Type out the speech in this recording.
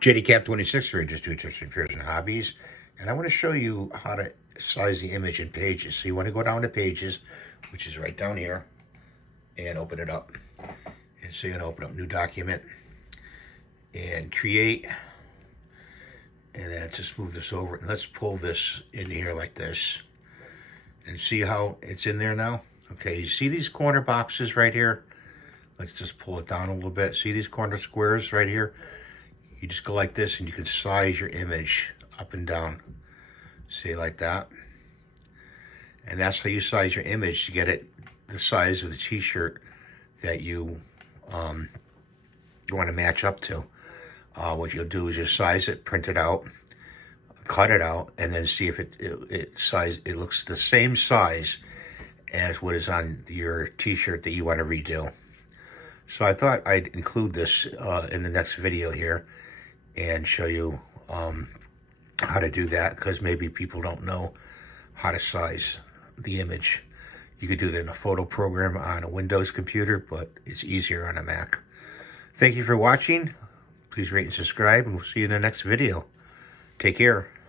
JDCap26 for Industry Tips and Fears and Hobbies. And I want to show you how to size the image in Pages. So you want to go down to Pages, which is right down here, and open it up. And so you're going to open up New Document and Create. And then just move this over. And let's pull this in here like this. And see how it's in there now? Okay, you see these corner boxes right here? Let's just pull it down a little bit. See these corner squares right here? You just go like this and you can size your image up and down. See, like that. And that's how you size your image to get it the size of the t-shirt that you want to match up to. What you'll do is just size it, print it out, cut it out, and then see if it looks the same size as what is on your t-shirt that you want to redo. So I thought I'd include this in the next video here and show you how to do that, because maybe people don't know how to size the image. You could do it in a photo program on a Windows computer, but it's easier on a Mac. Thank you for watching. Please rate and subscribe, and we'll see you in the next video. Take care.